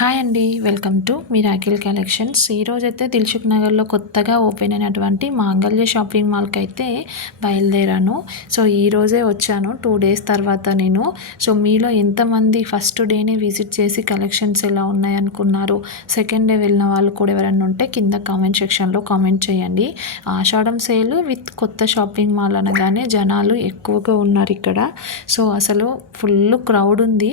Hi అండి, welcome to miracle collections. ఈరోజైతే దిల్సుఖ్ నగర్లో కొత్తగా ఓపెన్ అయినటువంటి మాంగళ్య షాపింగ్ మాల్కి అయితే బయలుదేరాను. సో ఈరోజే వచ్చాను 2 డేస్ తర్వాత నేను. సో మీలో ఎంతమంది ఫస్ట్ డేనే విజిట్ చేసి కలెక్షన్స్ ఎలా ఉన్నాయనుకున్నారు, సెకండ్ డే వెళ్ళిన వాళ్ళు కూడా ఎవరైనా ఉంటే కింద కామెంట్ సెక్షన్లో కామెంట్ చేయండి. ఆషాఢం సేల్ విత్ కొత్త షాపింగ్ మాల్ అనగానే జనాలు ఎక్కువగా ఉన్నారు ఇక్కడ. సో అసలు ఫుల్ క్రౌడ్ ఉంది.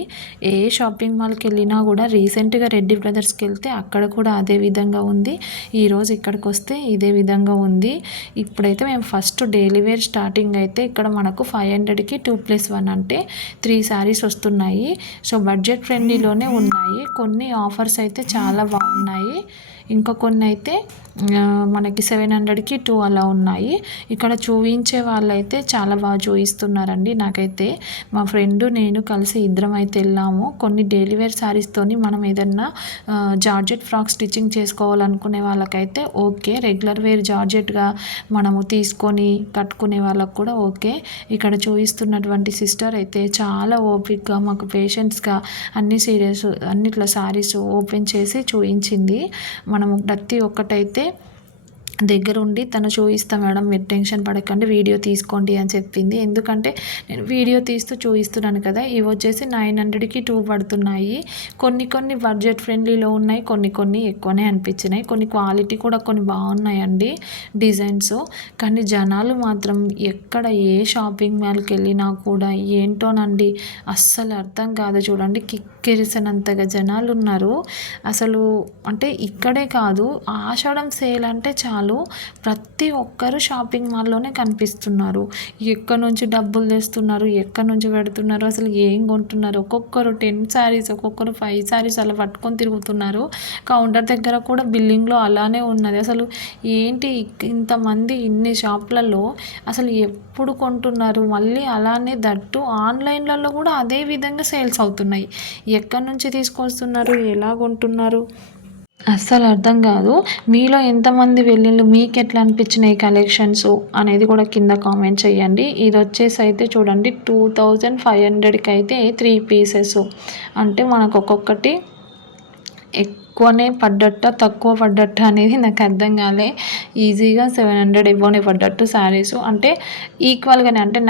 ఏ షాపింగ్ మాల్కి వెళ్ళినా కూడా రీసెంట్గా రెడ్డి బ్రదర్స్కి వెళ్తే అక్కడ కూడా అదే విధంగా ఉంది. ఈరోజు ఇక్కడికి వస్తే ఇదే విధంగా ఉంది. ఇప్పుడైతే మేము ఫస్ట్ డైలీ వేర్ స్టార్టింగ్ అయితే ఇక్కడ మనకు 500కి 2+1 అంటే 3 శారీస్ వస్తున్నాయి. సో బడ్జెట్ ఫ్రెండ్లీలోనే ఉన్నాయి. కొన్ని ఆఫర్స్ అయితే చాలా బాగున్నాయి. ఇంకా కొన్ని అయితే మనకి 700కి 2 అలా ఉన్నాయి. ఇక్కడ చూపించే వాళ్ళైతే చాలా బాగా చూపిస్తున్నారండి. నాకైతే మా ఫ్రెండ్ నేను కలిసి ఇద్దరం అయితే వెళ్ళాము. కొన్ని డైలీ వేర్ శారీస్తోని మనం ఏదన్నా జార్జెట్ ఫ్రాక్ స్టిచ్చింగ్ చేసుకోవాలనుకునే వాళ్ళకైతే ఓకే, రెగ్యులర్ వేర్ జార్జెట్గా మనము తీసుకొని కట్టుకునే వాళ్ళకు కూడా ఓకే. ఇక్కడ చూపిస్తున్నటువంటి సిస్టర్ అయితే చాలా ఓపిక్గా మాకు పేషెంట్స్గా అన్నిట్ల శారీస్ ఓపెన్ చేసి చూపించింది. మనము ప్రతి ఒక్కటైతే దగ్గరుండి తను చూపిస్తా మేడం, మీరు టెన్షన్ పడకండి, వీడియో తీసుకోండి అని చెప్పింది. ఎందుకంటే నేను వీడియో తీస్తూ చూపిస్తున్నాను కదా. ఇవి వచ్చేసి 900కి 2 పడుతున్నాయి. కొన్ని బడ్జెట్ ఫ్రెండ్లీలో ఉన్నాయి, కొన్ని ఎక్కువనే అనిపించినాయి. కొన్ని క్వాలిటీ కూడా కొన్ని బాగున్నాయండి డిజైన్స్. కానీ జనాలు మాత్రం ఎక్కడ ఏ షాపింగ్ మాల్కి వెళ్ళినా కూడా ఏంటోనండి అస్సలు అర్థం కాదు. చూడండి, కిక్కిరిసినంతగా జనాలు ఉన్నారు అసలు. అంటే ఇక్కడే కాదు, ఆషాఢం సేల్ అంటే చాలు ప్రతి ఒక్కరు షాపింగ్ మాల్లోనే కనిపిస్తున్నారు. ఎక్కడి నుంచి డబ్బులు తెస్తున్నారు, ఎక్కడి నుంచి పెడుతున్నారు, అసలు ఏం కొంటున్నారు. ఒక్కొక్కరు 10 శారీస్, ఒక్కొక్కరు 5 శారీస్ అలా పట్టుకొని తిరుగుతున్నారు. కౌంటర్ దగ్గర కూడా బిల్లింగ్లో అలానే ఉన్నది. అసలు ఏంటి ఇంతమంది ఇన్ని షాప్లలో అసలు ఎప్పుడు కొంటున్నారు? మళ్ళీ అలానే దట్టు ఆన్లైన్లలో కూడా అదే విధంగా సేల్స్ అవుతున్నాయి. ఎక్కడి నుంచి తీసుకొస్తున్నారు, ఎలా కొంటున్నారు అస్సలు అర్థం కాదు. మీలో ఎంతమంది వెళ్ళిండ్రు, మీకు ఎట్లా అనిపించినాయి కలెక్షన్స్ అనేది కూడా కింద కామెంట్ చేయండి. ఇది వచ్చేసి అయితే చూడండి 2500కి అయితే 3 పీసెస్. అంటే మనకు ఒక్కొక్కటి ఎక్కువనే పడ్డట్ట తక్కువ పడ్డట్ట అనేది నాకు అర్థం కాలే. ఈజీగా 700 ఇవ్వనే పడ్డట్టు శారీస్. అంటే ఈక్వల్గానే, అంటే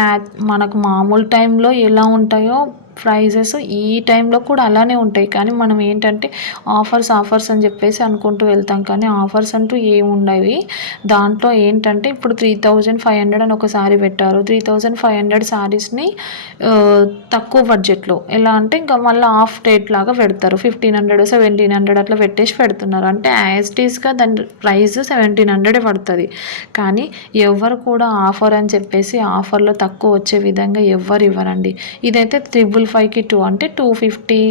మనకు మామూలు టైంలో ఎలా ఉంటాయో ప్రైజెస్ ఈ టైంలో కూడా అలానే ఉంటాయి. కానీ మనం ఏంటంటే ఆఫర్స్ అని చెప్పేసి అనుకుంటూ వెళ్తాం, కానీ ఆఫర్స్ అంటూ ఏముండవి. దాంట్లో ఏంటంటే ఇప్పుడు 3500 అని ఒక శారీ పెట్టారు. 3500 శారీస్ని తక్కువ బడ్జెట్లో ఎలా అంటే ఇంకా మళ్ళీ ఆఫ్ రేట్ లాగా పెడతారు. 1500 1700 అట్లా పెట్టేసి పెడుతున్నారు. అంటే యాజ్ ఇట్ ఈస్గా దాని ప్రైస్ 1700 పడుతుంది. కానీ ఎవరు కూడా ఆఫర్ అని చెప్పేసి ఆఫర్లో తక్కువ వచ్చే విధంగా ఎవరు ఇవ్వరండి. ఇదైతే 555కి 2 అంటే 250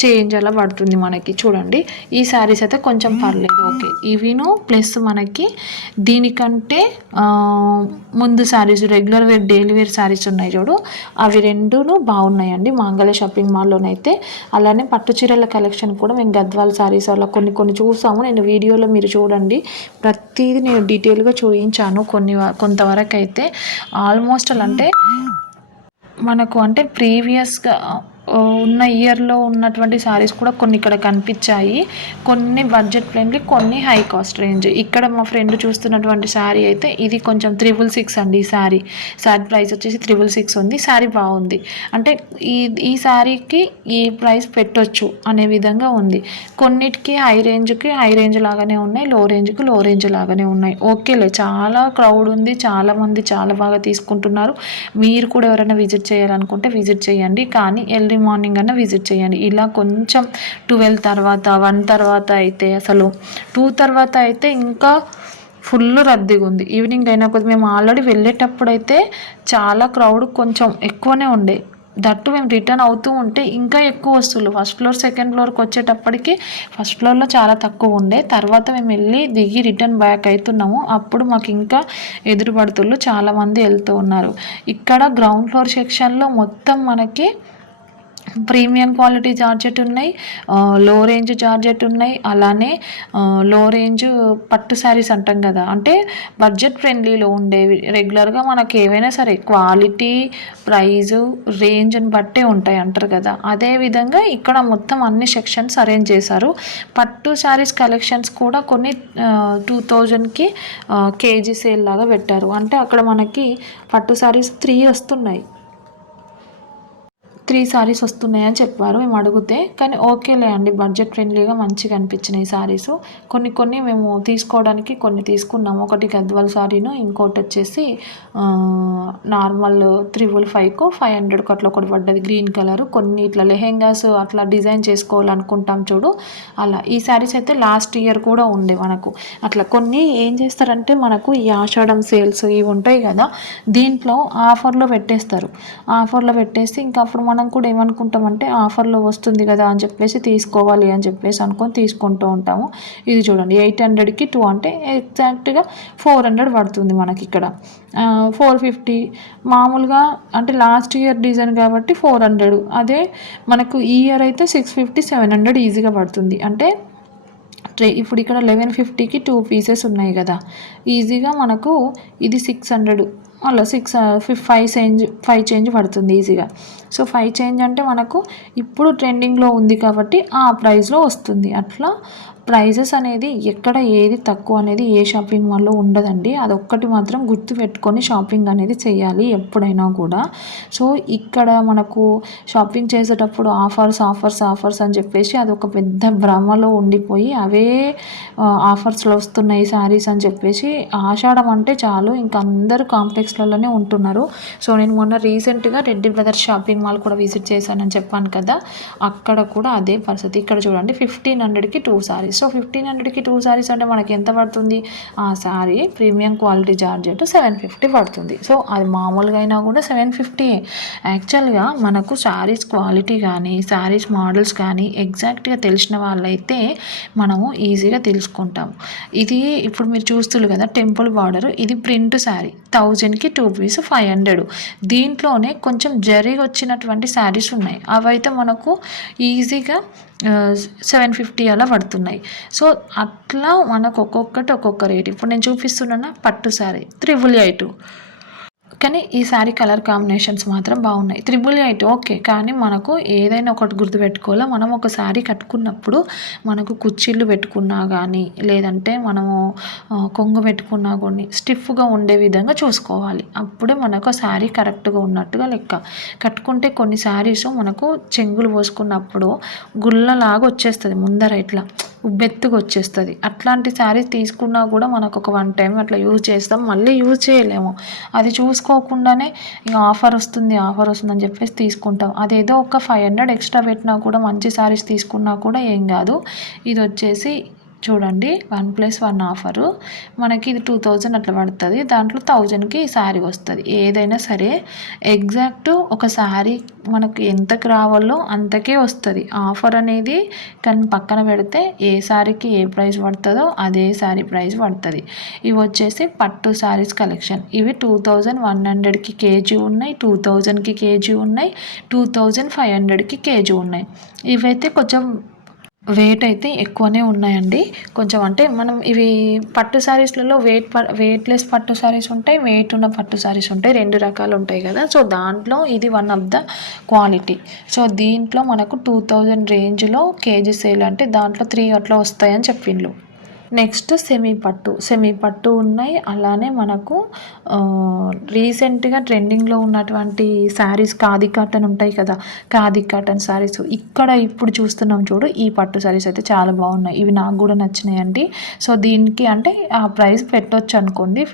చేంజ్ అలా పడుతుంది మనకి. చూడండి, ఈ శారీస్ అయితే కొంచెం పర్లేదు, ఓకే. ఇవిను ప్లస్ మనకి దీనికంటే ముందు saris regular wear daily wear saris ఉన్నాయి చూడు, అవి రెండును బాగున్నాయండి మాంగళ్య షాపింగ్ మాల్లోనైతే. అలానే పట్టు చీరల కలెక్షన్ కూడా మేము గద్వాల్ శారీస్ అలా కొన్ని చూసాము. నేను వీడియోలో మీరు చూడండి, ప్రతిదీ నేను డీటెయిల్గా చూపించాను. కొంతవరకు అయితే ఆల్మోస్ట్ అలా అంటే మనకు అంటే ప్రీవియస్గా ఉన్న ఇయర్లో ఉన్నటువంటి శారీస్ కూడా కొన్ని ఇక్కడ కనిపించాయి. కొన్ని బడ్జెట్ ఫ్రెండ్లీ, కొన్ని హై కాస్ట్ రేంజ్. ఇక్కడ మా ఫ్రెండ్ చూస్తున్నటువంటి శారీ అయితే ఇది కొంచెం 666 అండి. ఈ శారీ ప్రైస్ వచ్చేసి 666 ఉంది. శారీ బాగుంది. అంటే ఈ శారీకి ఈ ప్రైస్ పెట్టొచ్చు అనే విధంగా ఉంది. కొన్నిటికి హై రేంజ్ లాగానే ఉన్నాయి, లో రేంజ్ లాగానే ఉన్నాయి. ఓకేలే, చాలా క్రౌడ్ ఉంది, చాలామంది చాలా బాగా తీసుకుంటున్నారు. మీరు కూడా ఎవరైనా విజిట్ చేయాలనుకుంటే విజిట్ చేయండి, కానీ ఎర్లీ మార్నింగ్ అన్న విజిట్ చేయండి. ఇలా కొంచెం 12 తర్వాత 1 తర్వాత అయితే అసలు 2 తర్వాత అయితే ఇంకా ఫుల్ రద్దీగా ఉంది. ఈవినింగ్ అయినా కొద్ది మేము ఆల్రెడీ వెళ్ళేటప్పుడు అయితే చాలా క్రౌడ్ కొంచెం ఎక్కువనే ఉండే. దట్టు మేము రిటర్న్ అవుతూ ఉంటే ఇంకా ఎక్కువ వస్తువులు ఫస్ట్ ఫ్లోర్ సెకండ్ ఫ్లోర్కి వచ్చేటప్పటికి ఫస్ట్ ఫ్లోర్లో చాలా తక్కువ ఉండే. తర్వాత మేము వెళ్ళి దిగి రిటర్న్ బ్యాక్ అవుతున్నాము, అప్పుడు మాకు ఇంకా ఎదురుపడుతుళ్ళు చాలామంది వెళ్తూ ఉన్నారు. ఇక్కడ గ్రౌండ్ ఫ్లోర్ సెక్షన్లో మొత్తం మనకి ప్రీమియం క్వాలిటీ జార్జెట్ ఉన్నాయి, లో రేంజ్ జార్జెట్ ఉన్నాయి, అలానే లో రేంజ్ పట్టు శారీస్ అంటాం కదా, అంటే బడ్జెట్ ఫ్రెండ్లీలో ఉండేవి. రెగ్యులర్గా మనకి ఏవైనా సరే క్వాలిటీ, ప్రైజు, రేంజ్ని బట్టే ఉంటాయి అంటారు కదా, అదేవిధంగా ఇక్కడ మొత్తం అన్ని సెక్షన్స్ అరేంజ్ చేశారు. పట్టు శారీస్ కలెక్షన్స్ కూడా కొన్ని 2000కి కేజీ సేల్ లాగా పెట్టారు. అంటే అక్కడ మనకి పట్టు శారీస్ 3 వస్తున్నాయి, 3 సారీస్ వస్తున్నాయని చెప్పారు మేము అడిగితే. కానీ ఓకేలే అండి, బడ్జెట్ ఫ్రెండ్లీగా మంచిగా అనిపించినాయి సారీస్. కొన్ని మేము తీసుకోవడానికి కొన్ని తీసుకున్నాము. ఒకటి గద్వాల్ సారీను, ఇంకోటి వచ్చేసి నార్మల్ 555కో 500కు అట్లా ఒకటి పడ్డది గ్రీన్ కలర్. కొన్ని ఇట్లా లెహెంగాస్ అట్లా డిజైన్ చేసుకోవాలనుకుంటాం చూడు, అలా ఈ శారీస్ అయితే లాస్ట్ ఇయర్ కూడా ఉండే మనకు. అట్లా కొన్ని ఏం చేస్తారంటే మనకు ఈ ఆషాఢం సేల్స్ ఇవి ఉంటాయి కదా, దీంట్లో ఆఫర్లో పెట్టేస్తారు. ఆఫర్లో పెట్టేసి ఇంకా అప్పుడు మనం కూడా ఏమనుకుంటామంటే ఆఫర్లో వస్తుంది కదా అని చెప్పేసి తీసుకోవాలి అని చెప్పేసి అనుకొని తీసుకుంటూ ఉంటాము. ఇది చూడండి 800కి 2 అంటే ఎగ్జాక్ట్గా 400 పడుతుంది మనకి ఇక్కడ. 450 మామూలుగా అంటే లాస్ట్ ఇయర్ డిజైన్ కాబట్టి 400, అదే మనకు ఈ ఇయర్ అయితే 650 700 ఈజీగా పడుతుంది. అంటే ఇప్పుడు ఇక్కడ 1150కి 2 పీసెస్ ఉన్నాయి కదా, ఈజీగా మనకు ఇది 600 అలా 5 చేంజ్ పడుతుంది ఈజీగా. సో 5 చేంజ్ అంటే మనకు ఇప్పుడు ట్రెండింగ్లో ఉంది కాబట్టి ఆ ప్రైస్లో వస్తుంది. అట్లా ప్రైజెస్ అనేది ఎక్కడ ఏది తక్కువ అనేది ఏ షాపింగ్ మాల్లో ఉండదండి. అదొక్కటి మాత్రం గుర్తుపెట్టుకొని షాపింగ్ అనేది చేయాలి ఎప్పుడైనా కూడా. సో ఇక్కడ మనకు షాపింగ్ చేసేటప్పుడు ఆఫర్స్ అని చెప్పేసి అదొక పెద్ద భ్రమలో ఉండిపోయి అవే ఆఫర్స్లో వస్తున్నాయి శారీస్ అని చెప్పేసి ఆషాఢం అంటే చాలు ఇంకా అందరూ కాంప్లెక్స్లలోనే ఉంటున్నారు. సో నేను మొన్న రీసెంట్గా రెడ్డి బ్రదర్స్ షాపింగ్ మాల్ కూడా విజిట్ చేశానని చెప్పాను కదా, అక్కడ కూడా అదే పరిస్థితి. ఇక్కడ చూడండి 1500కి 2 సారీస్. సో 1500కి 2 సారీస్ అంటే మనకి ఎంత పడుతుంది, ఆ సారీ ప్రీమియం క్వాలిటీ జార్జెట్ 750 పడుతుంది. సో అది మామూలుగా అయినా కూడా 750. యాక్చువల్గా మనకు శారీస్ క్వాలిటీ కానీ శారీస్ మోడల్స్ కానీ ఎగ్జాక్ట్గా తెలిసిన వాళ్ళైతే మనము ఈజీగా తెలుసుకుంటాము. ఇది ఇప్పుడు మీరు చూస్తున్నారు కదా టెంపుల్ బార్డర్, ఇది ప్రింట్ శారీ 1000కి 2 పీస్ 500. దీంట్లోనే కొంచెం జరిగి వచ్చినటువంటి శారీస్ ఉన్నాయి, అవైతే మనకు ఈజీగా 750 అలా పడుతున్నాయి. సో అట్లా మనకు ఒక్కొక్కటి ఒక్కొక్క రేట్. ఇప్పుడు నేను చూపిస్తున్నాను పట్టు శారీ 888, కానీ ఈ శారీ కలర్ కాంబినేషన్స్ మాత్రం బాగున్నాయి. 888 ఓకే, కానీ మనకు ఏదైనా ఒకటి గుర్తుపెట్టుకోవాలో, మనం ఒక శారీ కట్టుకున్నప్పుడు మనకు కుచ్చిళ్ళు పెట్టుకున్నా కానీ లేదంటే మనము కొంగు పెట్టుకున్నా కొన్ని స్టిఫ్గా ఉండే విధంగా చూసుకోవాలి. అప్పుడే మనకు ఆ శారీ కరెక్ట్గా ఉన్నట్టుగా లెక్క. కట్టుకుంటే కొన్ని శారీస్ మనకు చెంగులు పోసుకున్నప్పుడు గుల్లలాగా వచ్చేస్తుంది ముందర, ఇట్లా ఉబ్బెత్తుగా వచ్చేస్తుంది. అట్లాంటి శారీస్ తీసుకున్నా కూడా మనకు ఒక 1 టైం అట్లా యూజ్ చేస్తాం, మళ్ళీ యూజ్ చేయలేము. అది చూసుకోకుండానే ఇక ఆఫర్ వస్తుందని చెప్పేసి తీసుకుంటాం. అదేదో ఒక 500 ఎక్స్ట్రా పెట్టినా కూడా మంచి శారీస్ తీసుకున్నా కూడా ఏం కాదు. ఇది వచ్చేసి చూడండి 1+1 ఆఫరు మనకి ఇది 2000 అట్లా పడుతుంది. దాంట్లో 1000కి శారీ వస్తుంది. ఏదైనా సరే ఎగ్జాక్ట్ ఒక శారీ మనకు ఎంతకు రావాలో అంతకే వస్తుంది. ఆఫర్ అనేది కానీ పక్కన పెడితే ఏ శారీకి ఏ ప్రైస్ పడుతుందో అదే శారీ ప్రైస్ పడుతుంది. ఇవి వచ్చేసి పట్టు శారీస్ కలెక్షన్. ఇవి 2100కి కేజీ ఉన్నాయి, 2000కి కేజీ ఉన్నాయి, 2500కి కేజీ ఉన్నాయి. ఇవైతే కొంచెం వెయిట్ అయితే ఎక్కువనే ఉన్నాయండి. కొంచెం అంటే మనం ఇవి పట్టు శారీస్లలో వెయిట్లెస్ పట్టు శారీస్ ఉంటాయి, వెయిట్ ఉన్న పట్టు శారీస్ ఉంటాయి, 2 రకాలు ఉంటాయి కదా. సో దాంట్లో ఇది one of the quality. So దీంట్లో మనకు 2000 రేంజ్లో కేజీ సేల్ అంటే దాంట్లో 3 అట్లా వస్తాయని చెప్పిండ్రు. నెక్స్ట్ సెమీ పట్టు ఉన్నాయి. అలానే మనకు రీసెంట్గా ట్రెండింగ్లో ఉన్నటువంటి శారీస్ ఖాదీ కాటన్ ఉంటాయి కదా, ఖాదీ కాటన్ శారీస్ ఇక్కడ ఇప్పుడు చూస్తున్నాం చూడు, ఈ పట్టు శారీస్ అయితే చాలా బాగున్నాయి. ఇవి నాకు కూడా నచ్చినాయండి. సో దీనికి అంటే ఆ ప్రైస్ పెట్టొచ్చు అనుకోండి,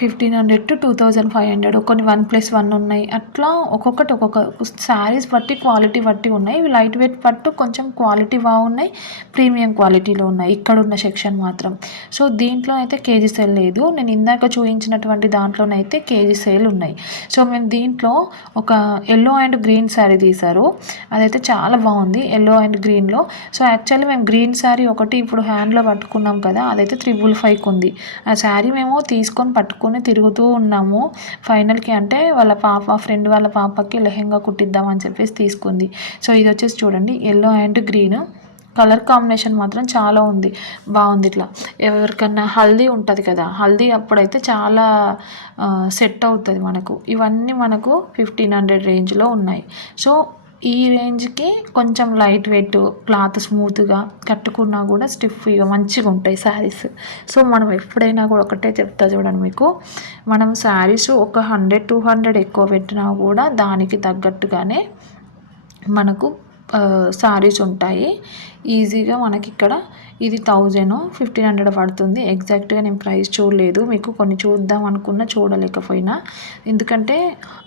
1500 to 2500. కొన్ని 1+1 ఉన్నాయి. అట్లా ఒక్కొక్కటి ఒక్కొక్క శారీస్ బట్టి క్వాలిటీ బట్టి ఉన్నాయి. ఇవి లైట్ వెయిట్ పట్టు కొంచెం క్వాలిటీ బాగున్నాయి, ప్రీమియం క్వాలిటీలో ఉన్నాయి ఇక్కడ ఉన్న సెక్షన్ మాత్రం. సో దీంట్లో అయితే కేజీ సేల్ లేదు. నేను ఇందాక చూపించినటువంటి దాంట్లోనైతే కేజీ సేల్ ఉన్నాయి. సో మేము దీంట్లో ఒక ఎల్లో అండ్ గ్రీన్ శారీ తీశారు, అదైతే చాలా బాగుంది ఎల్లో అండ్ గ్రీన్లో. సో యాక్చువల్లీ మేము గ్రీన్ శారీ ఒకటి ఇప్పుడు హ్యాండ్లో పట్టుకున్నాం కదా, అదైతే 555కి ఉంది. ఆ శారీ మేము తీసుకొని పట్టుకున్నాం పట్టుకొని తిరుగుతూ ఉన్నాము. ఫైనల్కి అంటే వాళ్ళ ఫ్రెండ్ వాళ్ళ పాపకి లెహెంగా కుట్టిద్దామని చెప్పేసి తీసుకుంది. సో ఇది వచ్చేసి చూడండి yellow and green colour combination మాత్రం చాలా బాగుంది. ఇట్లా ఎవరికన్నా హల్దీ ఉంటుంది కదా, హల్దీ అప్పుడైతే చాలా సెట్ అవుతుంది మనకు. ఇవన్నీ మనకు 1500 రేంజ్లో ఉన్నాయి. సో ఈ రేంజ్కి కొంచెం లైట్ వెయిట్ క్లాత్ స్మూత్గా కట్టుకున్నా కూడా స్టిఫ్గా మంచిగా ఉంటాయి శారీస్. సో మనం ఎప్పుడైనా కూడా ఒకటే చెప్తా చూడండి మీకు, మనం శారీస్ ఒక 100-200 ఎక్కువ పెట్టినా కూడా దానికి తగ్గట్టుగానే మనకు శారీస్ ఉంటాయి. ఈజీగా మనకి ఇక్కడ ఇది 1000-1500 పడుతుంది. ఎగ్జాక్ట్గా నేను ప్రైస్ చూడలేదు, మీకు కొన్ని చూద్దాం అనుకున్నా చూడలేకపోయినా, ఎందుకంటే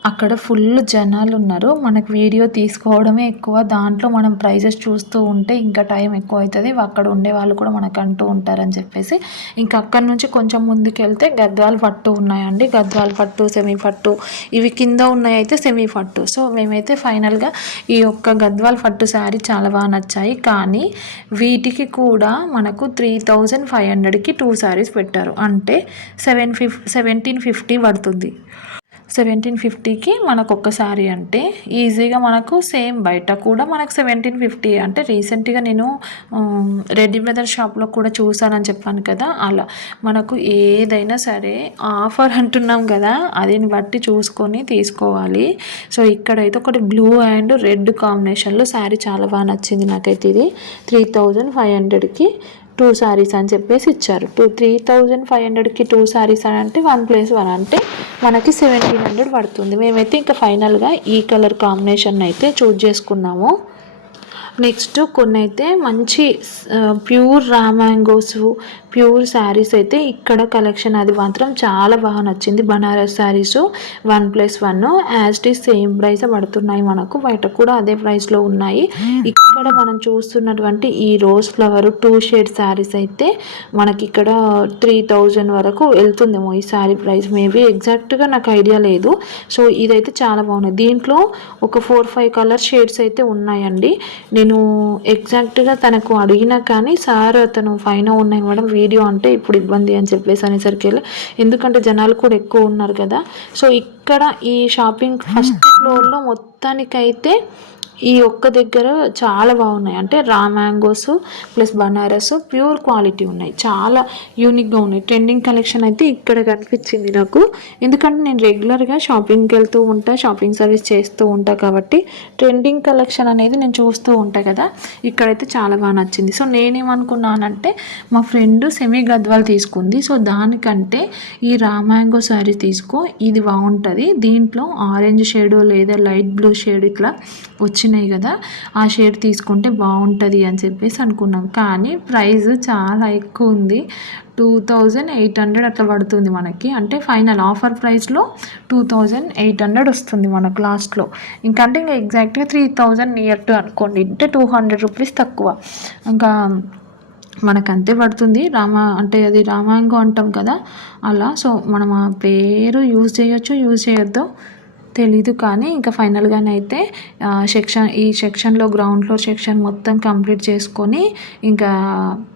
అక్కడ ఫుల్ జనాలు ఉన్నారు. మనకు వీడియో తీసుకోవడమే ఎక్కువ, దాంట్లో మనం ప్రైజెస్ చూస్తూ ఉంటే ఇంకా టైం ఎక్కువ అవుతుంది. అక్కడ ఉండే వాళ్ళు కూడా మనకు అంటూ ఉంటారని చెప్పేసి ఇంకా అక్కడి నుంచి కొంచెం ముందుకు వెళ్తే గద్వాల్ పట్టు ఉన్నాయండి. గద్వాల్ పట్టు, సెమీ పట్టు, ఇవి కింద ఉన్నాయి అయితే సెమీ పట్టు. సో మేమైతే ఫైనల్గా ఈ యొక్క గద్వాల్ పట్టు శారీ చాలా బాగా నచ్చాయి. కానీ వీటికి కూడా మనకు 3500కి 2 శారీస్ పెట్టారు. అంటే 1750 పడుతుంది. 1750కి మనకు ఒక్క శారీ అంటే ఈజీగా మనకు సేమ్ బయట కూడా మనకు 1750. అంటే రీసెంట్గా నేను రెడ్డి బ్రదర్ షాప్లో కూడా చూసానని చెప్పాను కదా, అలా మనకు ఏదైనా సరే ఆఫర్ అంటున్నాం కదా, అదిని బట్టి చూసుకొని తీసుకోవాలి. సో ఇక్కడైతే ఒకటి బ్లూ అండ్ రెడ్ కాంబినేషన్లో శారీ చాలా బాగా నచ్చింది నాకైతే. ఇది 3500కి 2 శారీస్ అని చెప్పేసి ఇచ్చారు. 3500కి 2 శారీస్ అని అంటే 1+1 అంటే మనకి 1700 పడుతుంది. మేమైతే ఇంకా ఫైనల్గా ఈ కలర్ కాంబినేషన్ అయితే చూజ్ చేసుకున్నాము. నెక్స్ట్ కొన్ని అయితే మంచి pure raw mangoes pure saris అయితే ఇక్కడ కలెక్షన్ అది మాత్రం చాలా బాగా నచ్చింది. Banaras saris 1+1 as it is same price పడుతున్నాయి మనకు, బయట కూడా అదే ప్రైస్లో ఉన్నాయి. ఇక్కడ మనం చూస్తున్నటువంటి ఈ రోజ్ ఫ్లవర్ 2 షేడ్ శారీస్ అయితే మనకి ఇక్కడ 3000 వరకు వెళ్తుందేమో ఈ శారీ ప్రైస్, మేబీ ఎగ్జాక్ట్గా నాకు ఐడియా లేదు. సో ఇదైతే చాలా బాగున్నాయి. దీంట్లో ఒక 4-5 కలర్ షేడ్స్ అయితే ఉన్నాయండి. నేను ఎగ్జాక్ట్గా తనకు అడిగినా కానీ సార్ అతను పైన ఉన్నాయి మేడం వీడియో అంటే ఇప్పుడు ఇబ్బంది అని చెప్పేసి అనేసరికి, ఎందుకంటే జనాలు కూడా ఎక్కువ ఉన్నారు కదా. సో ఇక్కడ ఈ షాపింగ్ ఫస్ట్ ఫ్లోర్లో మొత్తానికైతే ఈ ఒక్క దగ్గర చాలా బాగున్నాయి. అంటే రా mangoes plus Banaras pure quality ఉన్నాయి, చాలా యూనిక్గా ఉన్నాయి. ట్రెండింగ్ కలెక్షన్ అయితే ఇక్కడ కనిపించింది నాకు, ఎందుకంటే నేను రెగ్యులర్గా షాపింగ్కి వెళ్తూ ఉంటా, షాపింగ్ సర్వీస్ చేస్తూ ఉంటా కాబట్టి ట్రెండింగ్ కలెక్షన్ అనేది నేను చూస్తూ ఉంటాను కదా. ఇక్కడైతే చాలా బాగా నచ్చింది. సో నేనేమనుకున్నానంటే మా ఫ్రెండ్ సెమీ గద్వాల్ తీసుకుంది, సో దానికంటే ఈ రా మ్యాంగో శారీ తీసుకో, ఇది బాగుంటుంది, దీంట్లో ఆరెంజ్ షేడ్ లేదా లైట్ బ్లూ షేడ్ ఇట్లా వచ్చినాయి కదా, ఆ షేడ్ తీసుకుంటే బాగుంటుంది అని చెప్పేసి అనుకున్నాం. కానీ ప్రైస్ చాలా ఎక్కువ ఉంది, 2800 అట్లా పడుతుంది మనకి. అంటే ఫైనల్ ఆఫర్ ప్రైస్లో 2800 వస్తుంది మనకు లాస్ట్లో. ఇంకా ఎగ్జాక్ట్గా 3000 నియర్ టు అనుకోండి, అంటే 200 రూపీస్ తక్కువ ఇంకా మనకు అంతే పడుతుంది. అంటే అది రామాంగో అంటాం కదా అలా. సో మనం ఆ పేరు యూజ్ చేయొచ్చు యూజ్ చేయొద్దు తెలీదు, కానీ ఇంకా ఫైనల్గానైతే ఈ సెక్షన్లో గ్రౌండ్ ఫ్లోర్ సెక్షన్ మొత్తం కంప్లీట్ చేసుకొని ఇంకా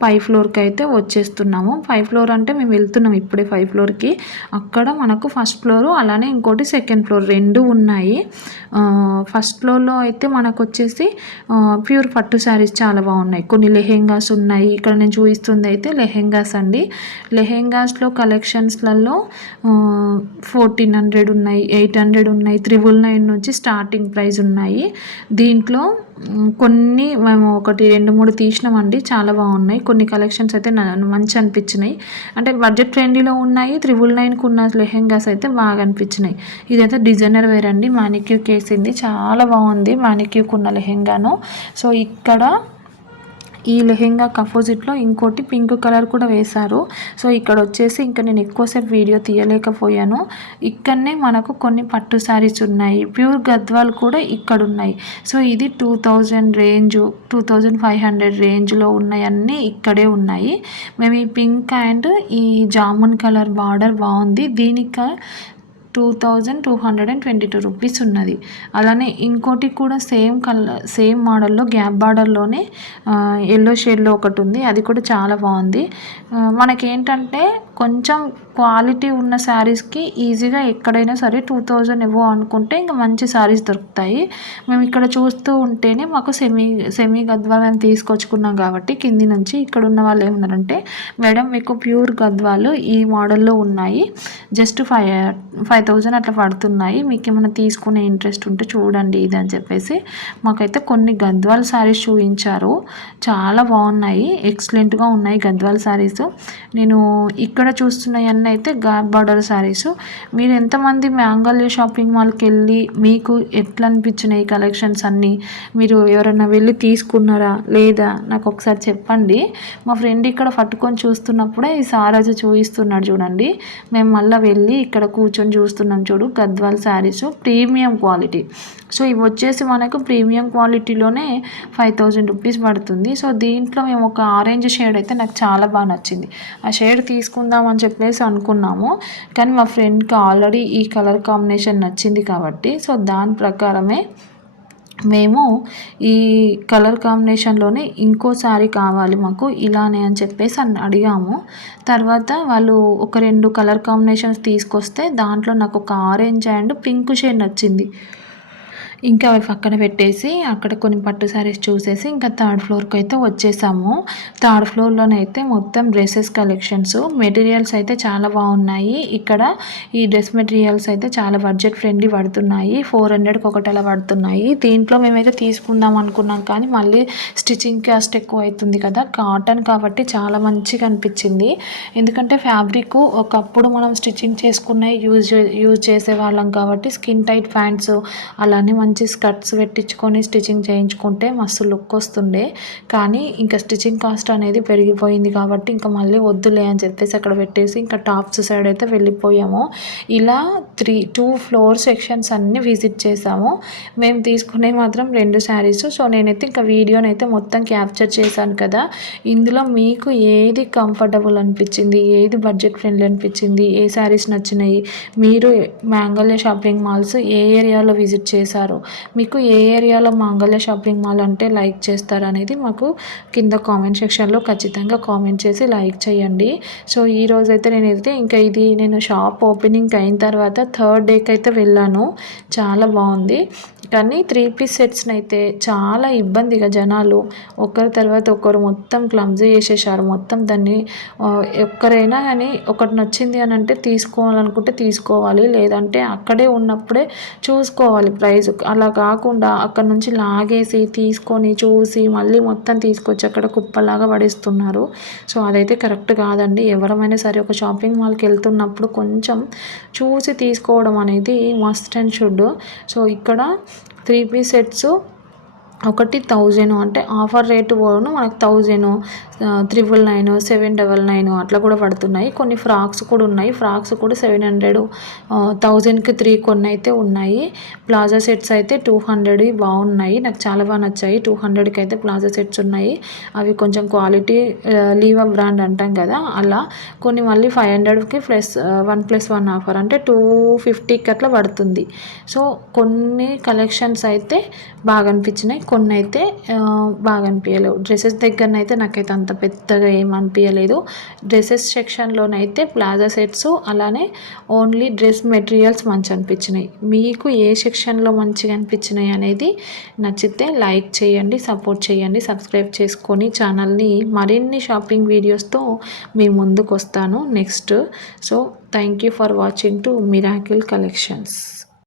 5 ఫ్లోర్కి అయితే వచ్చేస్తున్నాము. 5 ఫ్లోర్ అంటే మేము వెళ్తున్నాం ఇప్పుడే 5 ఫ్లోర్కి. అక్కడ మనకు ఫస్ట్ ఫ్లోరు అలానే ఇంకోటి సెకండ్ ఫ్లోర్ 2 ఉన్నాయి. ఫస్ట్ ఫ్లోర్లో అయితే మనకు వచ్చేసి ప్యూర్ పట్టు శారీస్ చాలా బాగున్నాయి, కొన్ని లెహెంగాస్ ఉన్నాయి. ఇక్కడ నేను చూపిస్తుంది అయితే లెహెంగాస్ అండి. లెహెంగాస్లో కలెక్షన్స్లలో 1400 ఉన్నాయి, 800 ఉన్నాయి, 999 నుంచి స్టార్టింగ్ ప్రైస్ ఉన్నాయి. దీంట్లో కొన్ని మేము 1-2-3 తీసినామండి, చాలా బాగున్నాయి. కొన్ని కలెక్షన్స్ అయితే మంచి అనిపించినాయి, అంటే బడ్జెట్ ఫ్రెండ్లీలో ఉన్నాయి. 999కు ఉన్న లెహెంగాస్ అయితే బాగా అనిపించినాయి. ఇదైతే డిజైనర్ వేర్ అండి, మానిక్యూ కేసింది, చాలా బాగుంది మానిక్యూకు ఉన్న లెహెంగాను. సో ఇక్కడ ఈ లెహెంగాకి అపోజిట్లో ఇంకోటి పింక్ కలర్ కూడా వేశారు. సో ఇక్కడ వచ్చేసి ఇంకా నేను ఎక్కువసేపు వీడియో తీయలేకపోయాను. ఇక్కడనే మనకు కొన్ని పట్టు శారీస్ ఉన్నాయి, ప్యూర్ గద్వాల్ కూడా ఇక్కడ ఉన్నాయి. సో ఇది 2000 రేంజ్ 2500 రేంజ్లో ఉన్నాయన్నీ ఇక్కడే ఉన్నాయి. మేము ఈ పింక్ అండ్ ఈ జామున్ కలర్ బార్డర్ బాగుంది, దీనికి 2222 రూపీస్ ఉన్నది. అలానే ఇంకోటి కూడా సేమ్ మోడల్లో గ్యాప్ బార్డర్లోనే ఎల్లో షేడ్లో ఒకటి ఉంది, అది కూడా చాలా బాగుంది. మనకేంటంటే కొంచెం క్వాలిటీ ఉన్న శారీస్కి ఈజీగా ఎక్కడైనా సరే 2000 ఎబో అనుకుంటే ఇంకా మంచి శారీస్ దొరుకుతాయి. మేము ఇక్కడ చూస్తూ ఉంటేనే మాకు సెమీ గద్వాల్ మేము తీసుకొచ్చుకున్నాం కాబట్టి కింది నుంచి ఇక్కడ ఉన్న వాళ్ళు ఏమన్నారంటే, మేడం మీకు ప్యూర్ గద్వాలు ఈ మోడల్లో ఉన్నాయి, జస్ట్ 5000 అట్లా పడుతున్నాయి, మీకు ఏమైనా తీసుకునే ఇంట్రెస్ట్ ఉంటే చూడండి ఇది అని చెప్పేసి మాకైతే కొన్ని గద్వాల్ శారీస్ చూపించారు. చాలా బాగున్నాయి, ఎక్సలెంట్గా ఉన్నాయి గద్వాల్ శారీస్. నేను ఇక్కడ చూస్తున్నవన్నీ అయితే గ్యాప్ బార్డర్ శారీస్. మీరు ఎంతమంది మాంగళ్య షాపింగ్ మాల్కి వెళ్ళి మీకు ఎట్లా అనిపించినాయి కలెక్షన్స్ అన్నీ, మీరు ఎవరైనా వెళ్ళి తీసుకున్నారా లేదా నాకు ఒకసారి చెప్పండి. మా ఫ్రెండ్ ఇక్కడ పట్టుకొని చూస్తున్నప్పుడే ఈ సారాజు చూపిస్తున్నాడు చూడండి, మేము మళ్ళీ వెళ్ళి ఇక్కడ కూర్చొని చూస్తున్నాం చూడు Gadwal saris premium quality. So ఇవి వచ్చేసి మనకు ప్రీమియం క్వాలిటీలోనే 5000 రూపీస్ పడుతుంది. సో దీంట్లో మేము ఒక ఆరెంజ్ షేడ్ అయితే నాకు చాలా బాగా నచ్చింది, ఆ షేడ్ తీసుకుందాం అని చెప్పేసి అనుకున్నాము. కానీ మా ఫ్రెండ్కి ఆల్రెడీ ఈ కలర్ కాంబినేషన్ నచ్చింది కాబట్టి సో దాని ప్రకారమే మేము ఈ కలర్ కాంబినేషన్లోనే ఇంకో శారీ కావాలి మాకు ఇలానే అని చెప్పేసి అడిగాము. తర్వాత వాళ్ళు ఒక 2 కలర్ కాంబినేషన్స్ తీసుకొస్తే దాంట్లో నాకు ఒక ఆరెంజ్ అండ్ పింక్ షేడ్ నచ్చింది. ఇంకా అవి పక్కన పెట్టేసి అక్కడ కొన్ని పట్టు శారీస్ చూసేసి ఇంకా 3rd ఫ్లోర్కి అయితే వచ్చేసాము. 3rd ఫ్లోర్లోనైతే మొత్తం డ్రెస్సెస్ కలెక్షన్స్, మెటీరియల్స్ అయితే చాలా బాగున్నాయి. ఇక్కడ ఈ డ్రెస్ మెటీరియల్స్ అయితే చాలా బడ్జెట్ ఫ్రెండ్లీ పడుతున్నాయి, 400కి ఒకటి అలా పడుతున్నాయి. దీంట్లో మేమైతే తీసుకుందాం అనుకున్నాం కానీ మళ్ళీ స్టిచ్చింగ్ కాస్ట్ ఎక్కువ అవుతుంది కదా, కాటన్ కాబట్టి చాలా మంచిగా అనిపించింది. ఎందుకంటే ఫ్యాబ్రిక్ ఒకప్పుడు మనం స్టిచ్చింగ్ చేసుకునే యూజ్ చేసేవాళ్ళం కాబట్టి స్కిన్ టైట్ ప్యాంట్స్ అలానే మంచి స్కర్ట్స్ పెట్టించుకొని స్టిచ్చింగ్ చేయించుకుంటే మస్తు లుక్ వస్తుండే. కానీ ఇంకా స్టిచ్చింగ్ కాస్ట్ అనేది పెరిగిపోయింది కాబట్టి ఇంకా మళ్ళీ వద్దులే అని చెప్పేసి అక్కడ పెట్టేసి ఇంకా టాప్స్ సైడ్ అయితే వెళ్ళిపోయాము. ఇలా 2 ఫ్లోర్ సెక్షన్స్ అన్నీ విజిట్ చేసాము. మేము తీసుకునే మాత్రం 2 శారీస్. సో నేనైతే ఇంకా వీడియోనైతే మొత్తం క్యాప్చర్ చేశాను కదా, ఇందులో మీకు ఏది కంఫర్టబుల్ అనిపించింది, ఏది బడ్జెట్ ఫ్రెండ్లీ అనిపించింది, ఏ శారీస్ నచ్చినాయి, మీరు మాంగళ్య షాపింగ్ మాల్స్ ఏ ఏరియాలో విజిట్ చేశారు, మీకు ఏ ఏరియాలో మాంగళ్య షాపింగ్ మాల్ అంటే లైక్ చేస్తారు అనేది మాకు కింద కామెంట్ సెక్షన్లో ఖచ్చితంగా కామెంట్ చేసి లైక్ చేయండి. సో ఈరోజైతే నేను షాప్ ఓపెనింగ్ అయిన తర్వాత 3rd డేకి అయితే వెళ్ళాను, చాలా బాగుంది. కానీ 3 పీస్ సెట్స్ని అయితే చాలా ఇబ్బందిగా జనాలు ఒకరి తర్వాత ఒకరు మొత్తం క్లమ్జీ చేసేసారు. మొత్తం దాన్ని ఒక్కరైనా కానీ ఒకటి నచ్చింది అని అంటే తీసుకోవాలనుకుంటే తీసుకోవాలి, లేదంటే అక్కడే ఉన్నప్పుడే చూసుకోవాలి ప్రైస్. అలా కాకుండా అక్కడ నుంచి లాగేసి తీసుకొని చూసి మళ్ళీ మొత్తం తీసుకొచ్చి అక్కడ కుప్పలాగా పడేస్తున్నారు. సో అదైతే కరెక్ట్ కాదండి. ఎవరమైనా సరే ఒక షాపింగ్ మాల్కి వెళ్తున్నప్పుడు కొంచెం చూసి తీసుకోవడం అనేది మస్ట్ అండ్ షుడ్. సో ఇక్కడ 3 పీస్ సెట్స్ ఒకటి 1000 అంటే ఆఫర్ రేటు పోను మనకు 1000, 999, 799 అట్లా కూడా పడుతున్నాయి. కొన్ని ఫ్రాక్స్ కూడా ఉన్నాయి, ఫ్రాక్స్ కూడా 700, 1000కి 3 కొన్ని అయితే ఉన్నాయి. ప్లాజా సెట్స్ అయితే 200 బాగున్నాయి, నాకు చాలా బాగా నచ్చాయి. 200కి అయితే ప్లాజా సెట్స్ ఉన్నాయి, అవి కొంచెం క్వాలిటీ లీవా బ్రాండ్ అంటాం కదా అలా. కొన్ని మళ్ళీ 500కి +1 ఆఫర్ అంటే 250కి అట్లా పడుతుంది. సో కొన్ని కలెక్షన్స్ అయితే బాగా అనిపించినాయి, కొన్ని అయితే బాగా అనిపించలేవు. డ్రెస్సెస్ దగ్గరనైతే నాకైతే అంత పెద్దగా ఏం అనిపించలేదు. డ్రెస్సెస్ సెక్షన్లోనైతే ప్లాజా సెట్స్ అలానే ఓన్లీ డ్రెస్ మెటీరియల్స్ మంచి అనిపించినాయి. మీకు ఏ సెక్షన్లో మంచిగా అనిపించినాయి అనేది నచ్చితే లైక్ చేయండి, సపోర్ట్ చేయండి, సబ్స్క్రైబ్ చేసుకొని ఛానల్ని మరిన్ని షాపింగ్ వీడియోస్తో మీ ముందుకు వస్తాను next. So thank you for watching to miracle collections.